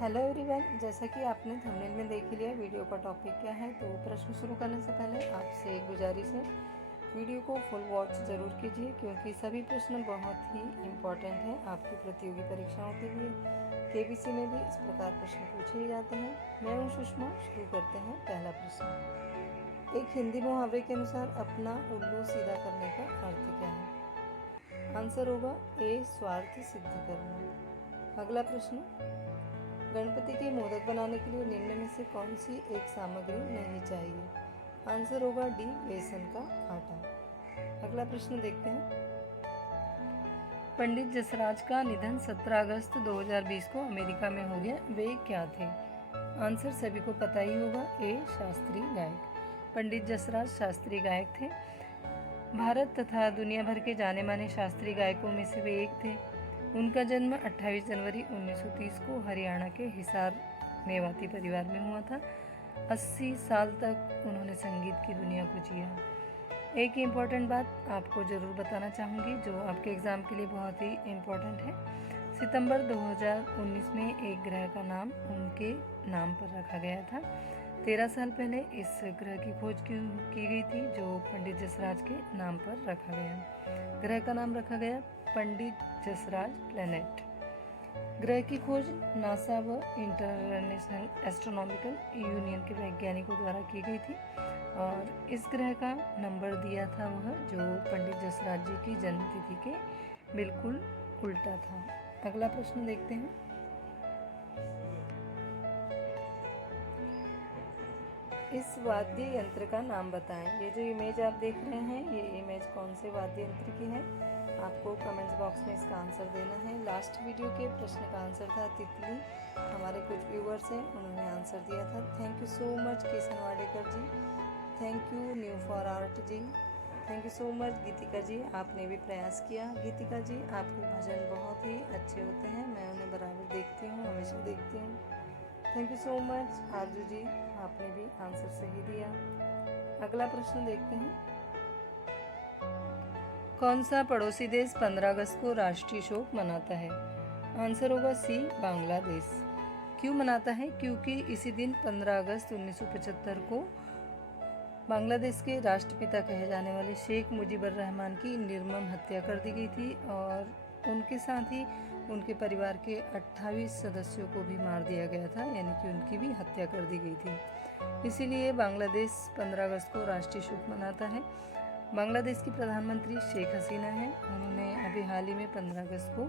Hello everyone, जैसा कि आपने थंबनेल में देख ही लिया वीडियो का टॉपिक क्या है। तो प्रश्न शुरू करने से पहले आपसे एक गुजारिश है, वीडियो को फुल वॉच ज़रूर कीजिए क्योंकि सभी प्रश्न बहुत ही इम्पोर्टेंट हैं आपकी प्रतियोगी परीक्षाओं के लिए। केबीसी में भी इस प्रकार प्रश्न पूछे ही जाते हैं। मैं हूँ सुषमा। शुरू करते हैं। पहला प्रश्न, एक हिंदी मुहावरे के अनुसार अपना उल्लू सीधा करने का अर्थ क्या है? आंसर होगा ए, स्वार्थ सिद्ध करना। अगला प्रश्न, गणपति के मोदक बनाने के लिए निम्न में से कौन सी एक सामग्री नहीं चाहिए? आंसर होगा डी, बेसन का आटा। अगला प्रश्न देखते हैं। पंडित जसराज का निधन 17 अगस्त 2020 को अमेरिका में हो गया, वे क्या थे? आंसर सभी को पता ही होगा, ए, शास्त्रीय गायक। पंडित जसराज शास्त्रीय गायक थे। भारत तथा दुनिया भर के जाने माने शास्त्रीय गायकों में से वे एक थे। उनका जन्म 28 जनवरी 1930 को हरियाणा के हिसार मेवाती परिवार में हुआ था। 80 साल तक उन्होंने संगीत की दुनिया को जिया। एक इम्पॉर्टेंट बात आपको ज़रूर बताना चाहूँगी जो आपके एग्ज़ाम के लिए बहुत ही इम्पॉर्टेंट है। सितंबर 2019 में एक ग्रह का नाम उनके नाम पर रखा गया था। 13 साल पहले इस ग्रह की खोज की गई थी जो पंडित जसराज के नाम पर रखा गया। ग्रह का नाम रखा गया पंडित जसराज प्लैनेट। ग्रह की खोज नासा व इंटरनेशनल एस्ट्रोनॉमिकल यूनियन के वैज्ञानिकों द्वारा की गई थी और इस ग्रह का नंबर दिया था वह जो पंडित जसराज जी की जन्मतिथि के बिल्कुल उल्टा था। अगला प्रश्न देखते हैं। इस वाद्य यंत्र का नाम बताएं। ये जो इमेज आप देख रहे हैं, ये इमेज कौन से वाद्य यंत्र की है? आपको कमेंट्स बॉक्स में इसका आंसर देना है। लास्ट वीडियो के प्रश्न का आंसर था तितली। हमारे कुछ व्यूवर्स हैं, उन्होंने आंसर दिया था। Thank you so much Kishan Wadekar ji, thank you new for art ji, thank you so much Gitika ji, आपने भी प्रयास किया। गीतिका जी, आपके भजन बहुत ही अच्छे होते हैं, मैं उन्हें बराबर देखती हूँ, हमेशा देखती हूँ। थैंक यू सो मच आरजू जी, आपने भी आंसर सही दिया। अगला प्रश्न देखते हैं। कौन सा पड़ोसी देश 15 अगस्त को राष्ट्रीय शोक मनाता है? आंसर होगा सी, बांग्लादेश। क्यों मनाता है? क्योंकि इसी दिन 15 अगस्त 1975 को बांग्लादेश के राष्ट्रपिता कहे जाने वाले शेख मुजीबुर रहमान की निर्मम हत्या कर दी गई थी और उनके साथ ही उनके परिवार के 28 सदस्यों को भी मार दिया गया था, यानी कि उनकी भी हत्या कर दी गई थी। इसीलिए बांग्लादेश 15 अगस्त को राष्ट्रीय शोक मनाता है। बांग्लादेश की प्रधानमंत्री शेख हसीना हैं। उन्होंने अभी हाल ही में 15 अगस्त को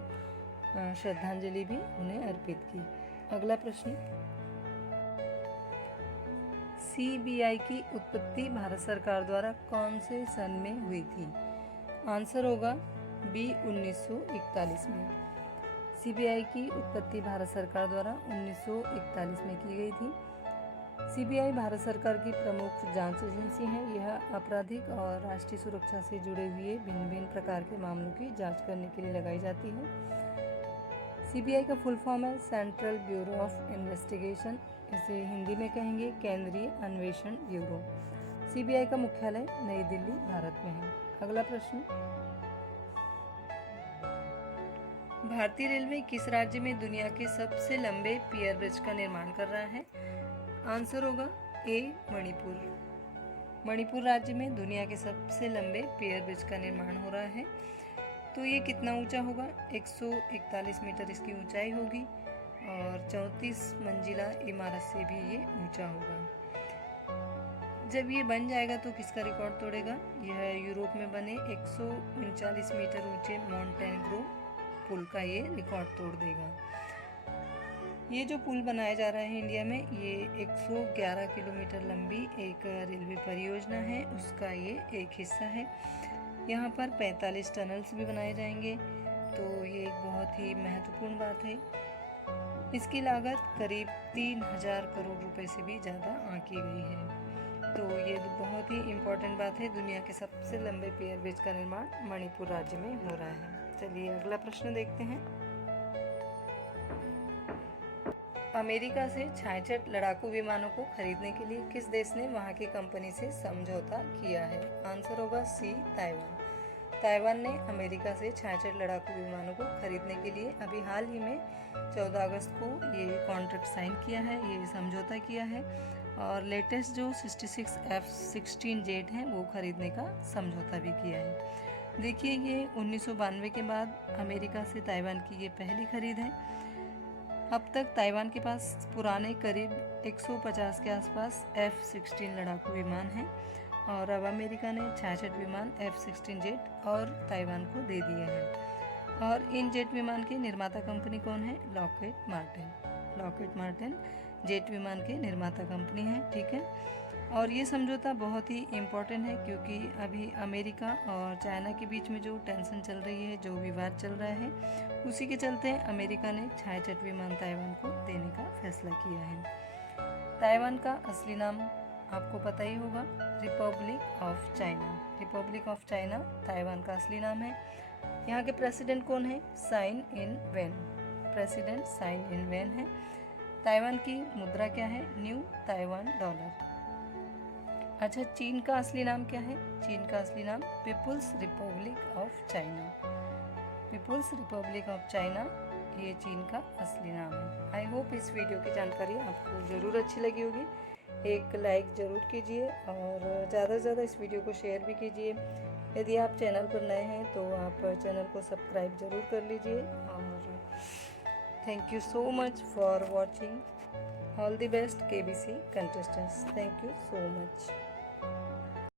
श्रद्धांजलि भी उन्हें अर्पित की। अगला प्रश्न, सीबीआई की उत्पत्ति भारत सरकार द्वारा कौन से सन में हुई थी? आंसर होगा बी, 1941 में। सीबीआई की उत्पत्ति भारत सरकार द्वारा 1941 में की गई थी। सीबीआई भारत सरकार की प्रमुख जांच एजेंसी है। यह आपराधिक और राष्ट्रीय सुरक्षा से जुड़े हुए भिन्न भिन्न प्रकार के मामलों की जांच करने के लिए लगाई जाती है। सीबीआई का फुल फॉर्म है सेंट्रल ब्यूरो ऑफ इन्वेस्टिगेशन, इसे हिंदी में कहेंगे केंद्रीय अन्वेषण ब्यूरो। सीबीआई का मुख्यालय नई दिल्ली, भारत में है। अगला प्रश्न, भारतीय रेलवे किस राज्य में दुनिया के सबसे लंबे पियर ब्रिज का निर्माण कर रहा है? आंसर होगा ए, मणिपुर। मणिपुर राज्य में दुनिया के सबसे लंबे पियर ब्रिज का निर्माण हो रहा है। तो ये कितना ऊंचा होगा? 141 मीटर इसकी ऊंचाई होगी और 34 मंजिला इमारत से भी ये ऊंचा होगा। जब ये बन जाएगा तो किसका रिकॉर्ड तोड़ेगा? यह यूरोप में बने 139 मीटर ऊंचे मोंटेनेग्रो पुल का ये रिकॉर्ड तोड़ देगा। ये जो पुल बनाया जा रहा है इंडिया में, ये 111 किलोमीटर लंबी एक रेलवे परियोजना है, उसका ये एक हिस्सा है। यहाँ पर 45 टनल्स भी बनाए जाएंगे, तो ये एक बहुत ही महत्वपूर्ण बात है। इसकी लागत करीब 3000 करोड़ रुपए से भी ज़्यादा आंकी गई है। तो ये बहुत ही इम्पोर्टेंट बात है, दुनिया के सबसे लंबे पियर ब्रिज का निर्माण मणिपुर राज्य में हो रहा है। चलिए अगला प्रश्न देखते हैं। अमेरिका से 66 लड़ाकू विमानों को खरीदने के लिए किस देश ने वहां की कंपनी से समझौता किया है? आंसर होगा सी, ताइवान। ताइवान ने अमेरिका से 66 लड़ाकू विमानों को खरीदने के लिए अभी हाल ही में 14 अगस्त को ये कॉन्ट्रैक्ट साइन किया है, ये समझौता किया है। और लेटेस्ट जो 66 F-16 जेट हैं वो खरीदने का समझौता भी किया है। देखिए, ये 1992 के बाद अमेरिका से ताइवान की ये पहली खरीद है। अब तक ताइवान के पास पुराने करीब 150 के आसपास F-16 लड़ाकू विमान हैं और अब अमेरिका ने 66 विमान F-16 जेट और ताइवान को दे दिए हैं। और इन जेट विमान के निर्माता कंपनी कौन है? Lockheed Martin. Lockheed Martin jet विमान के निर्माता कंपनी है, ठीक है। और ये समझौता बहुत ही इम्पोर्टेंट है क्योंकि अभी अमेरिका और चाइना के बीच में जो टेंशन चल रही है, जो विवाद चल रहा है, उसी के चलते अमेरिका ने 66 विमान ताइवान को देने का फैसला किया है। ताइवान का असली नाम आपको पता ही होगा, republic of China. Republic of China Taiwan का असली नाम है। यहाँ के प्रेसिडेंट कौन है? साइन इन वेन। प्रेसिडेंट साइन इन वेन है। ताइवान की मुद्रा क्या है? New Taiwan dollar. अच्छा, चीन का असली नाम क्या है? चीन का असली नाम people's republic of China. People's republic of China, ये चीन का असली नाम है। आई होप इस वीडियो की जानकारी आपको ज़रूर अच्छी लगी होगी। एक लाइक ज़रूर कीजिए और ज़्यादा से ज़्यादा इस वीडियो को शेयर भी कीजिए। यदि आप चैनल पर नए हैं तो आप चैनल को सब्सक्राइब ज़रूर कर लीजिए। और thank you so much for watching. All the best KBC contestants. Thank you so much.